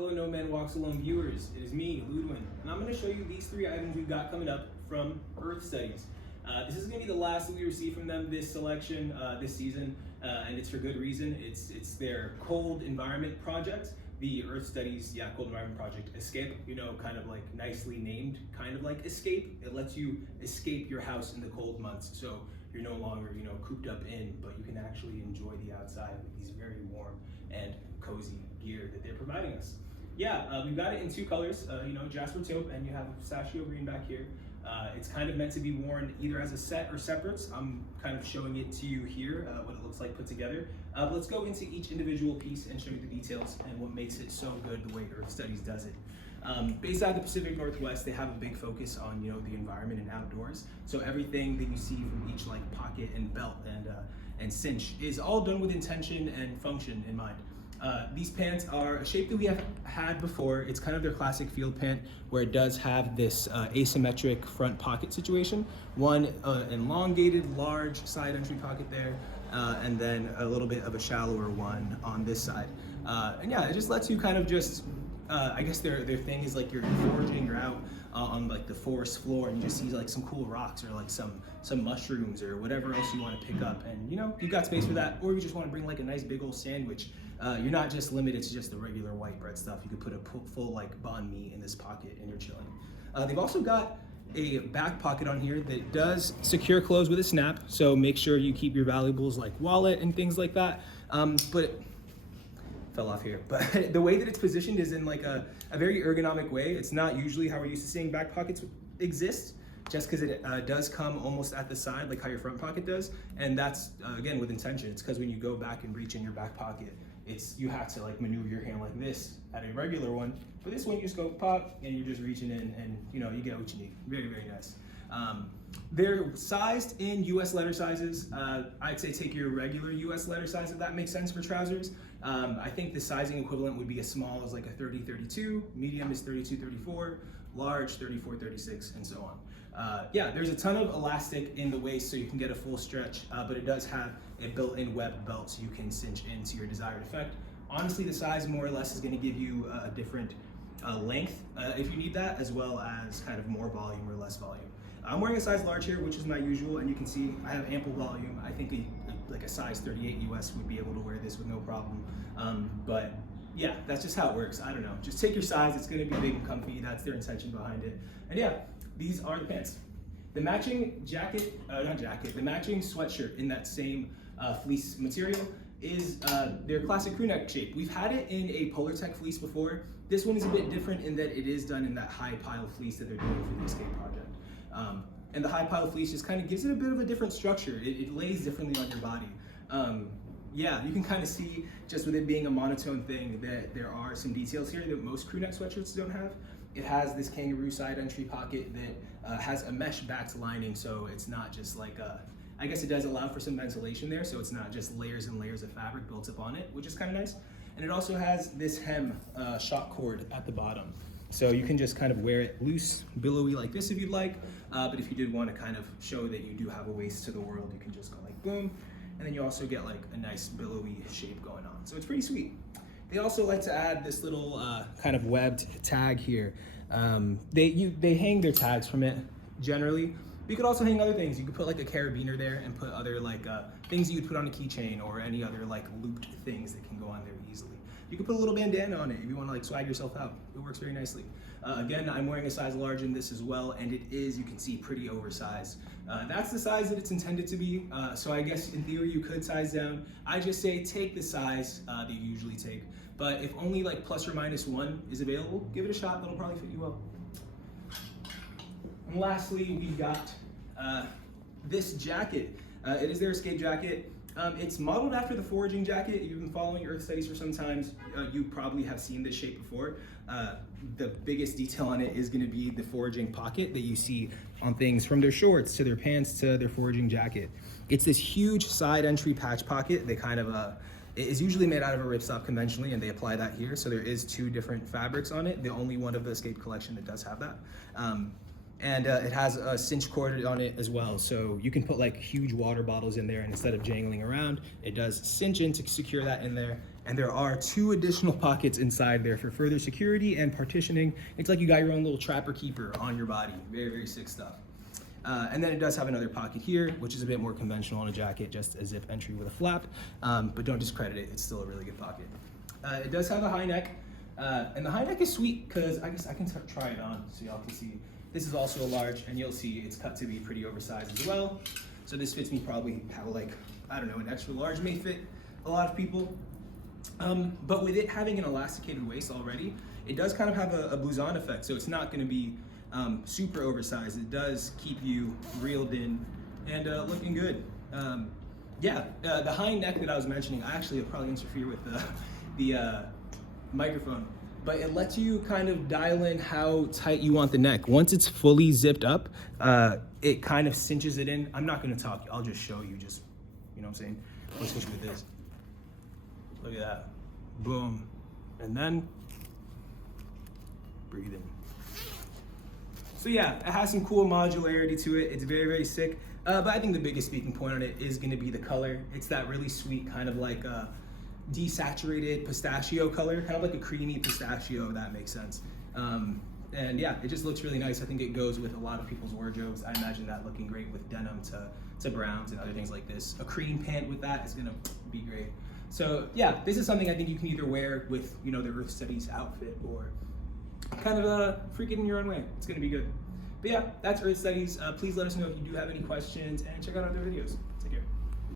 Hello No Man Walks Alone viewers, it is me, Ludwin, and I'm going to show you these three items we've got coming up from Earth Studies. This is going to be the last that we receive from them this selection, this season, and it's for good reason. It's their cold environment project, the Earth Studies, cold environment project Escape, kind of like nicely named, kind of like Escape. It lets you escape your house in the cold months, so you're no longer, cooped up in, but you can actually enjoy the outside with these very warm and cozy gear that they're providing us. We've got it in two colors, Jasper taupe, and you have pistachio green back here. It's kind of meant to be worn either as a set or separates. I'm kind of showing it to you here, what it looks like put together. But let's go into each individual piece and show you the details and what makes it so good the way Earth Studies does it. Based out of the Pacific Northwest, they have a big focus on the environment and outdoors. So everything that you see from each like pocket and belt and cinch is all done with intention and function in mind. These pants are a shape that we have had before. It's kind of their classic field pant where it does have this asymmetric front pocket situation. One elongated large side entry pocket there, and then a little bit of a shallower one on this side. It just lets you kind of just, I guess their thing is like you're foraging, you're out on like the forest floor and you just see like some cool rocks or like some mushrooms or whatever else you want to pick up, and you've got space for that, or you just want to bring like a nice big old sandwich. You're not just limited to just the regular white bread stuff. You could put a full like banh mi in this pocket and you're chilling. They've also got a back pocket on here that does secure clothes with a snap, so make sure you keep your valuables like wallet and things like that. But fell off here, but the way that it's positioned is in like a very ergonomic way. It's not usually how we're used to seeing back pockets exist, just because it does come almost at the side like how your front pocket does, and that's again with intention. It's because when you go back and reach in your back pocket, you have to like maneuver your hand like this at a regular one. For this one, you just go pop and you're just reaching in, and you get what you need. Very, very nice. They're sized in US letter sizes. I'd say take your regular US letter size if that makes sense for trousers. I think the sizing equivalent would be as small as like a 30-32, medium is 32-34, large 34-36, and so on. There's a ton of elastic in the waist so you can get a full stretch, but it does have a built-in web belt so you can cinch into your desired effect. Honestly, the size more or less is going to give you a different length if you need that, as well as kind of more volume or less volume. I'm wearing a size large here, which is my usual, and you can see I have ample volume. I think like a size 38 US would be able to wear this with no problem. But yeah, that's just how it works. I don't know. Just take your size. It's going to be big and comfy. That's their intention behind it. And these are the pants. The matching the matching sweatshirt in that same fleece material is their classic crew neck shape. We've had it in a Polartec fleece before. This one is a bit different in that it is done in that high pile fleece that they're doing for the Escape project. And the high pile fleece just kind of gives it a bit of a different structure. It lays differently on your body. You can kind of see just with it being a monotone thing that there are some details here that most crew neck sweatshirts don't have. It has this kangaroo side entry pocket that has a mesh backed lining, so it's not just like I guess it does allow for some ventilation there, so it's not just layers and layers of fabric built up on it, which is kind of nice. And it also has this hem shock cord at the bottom. So you can just kind of wear it loose, billowy like this if you'd like, but if you did want to kind of show that you do have a waist to the world, you can just go like boom, and then you also get like a nice billowy shape going on. So it's pretty sweet. They also like to add this little kind of webbed tag here. They hang their tags from it generally. But you could also hang other things. You could put like a carabiner there and put other like things you'd put on a keychain or any other like looped things that can go on there easily. You can put a little bandana on it if you want to like swag yourself out. It works very nicely. Again, I'm wearing a size large in this as well, and it is, you can see, pretty oversized. That's the size that it's intended to be, so I guess in theory you could size down. I just say take the size that you usually take, but if only like plus or minus one is available, give it a shot, that'll probably fit you well. And lastly, we've got this jacket. It is their Escape jacket. It's modeled after the foraging jacket. You've been following Earth Studies for some time. You probably have seen this shape before. The biggest detail on it is going to be the foraging pocket that you see on things from their shorts to their pants to their foraging jacket. It's this huge side entry patch pocket. They kind of it is usually made out of a ripstop conventionally, and they apply that here. So there is two different fabrics on it. The only one of the Escape collection that does have that. And it has a cinch cord on it as well, so you can put like huge water bottles in there, and instead of jangling around, it does cinch in to secure that in there, And there are 2 additional pockets inside there for further security and partitioning. It's like you got your own little trapper keeper on your body. Very, very sick stuff. And then it does have another pocket here, which is a bit more conventional on a jacket, just a zip entry with a flap, but don't discredit it, it's still a really good pocket. It does have a high neck, and the high neck is sweet because I guess I can try it on so y'all can see. This is also a large, and you'll see it's cut to be pretty oversized as well. So this fits me probably how, like, I don't know, an extra large may fit a lot of people. But with it having an elasticated waist already, it does kind of have a blouson effect, so it's not gonna be super oversized. It does keep you reeled in and looking good. The high neck that I was mentioning, I actually will probably interfere with the microphone, but it lets you kind of dial in how tight you want the neck. Once it's fully zipped up, it kind of cinches it in. I'm not gonna talk, I'll just show you, just, you know what I'm saying? Let's switch with this. Look at that, boom. And then, breathe in. So yeah, it has some cool modularity to it. It's very, very sick. But I think the biggest speaking point on it is gonna be the color. It's that really sweet kind of like desaturated pistachio color, kind of like a creamy pistachio, if that makes sense. And yeah, it just looks really nice. I think it goes with a lot of people's wardrobes. I imagine that looking great with denim to browns and other things like this. A cream pant with that is gonna be great. So yeah, this is something I think you can either wear with, you know, the Earth Studies outfit or kind of freak it in your own way. It's gonna be good. But yeah, that's Earth Studies. Please let us know if you do have any questions and check out other videos. Take care.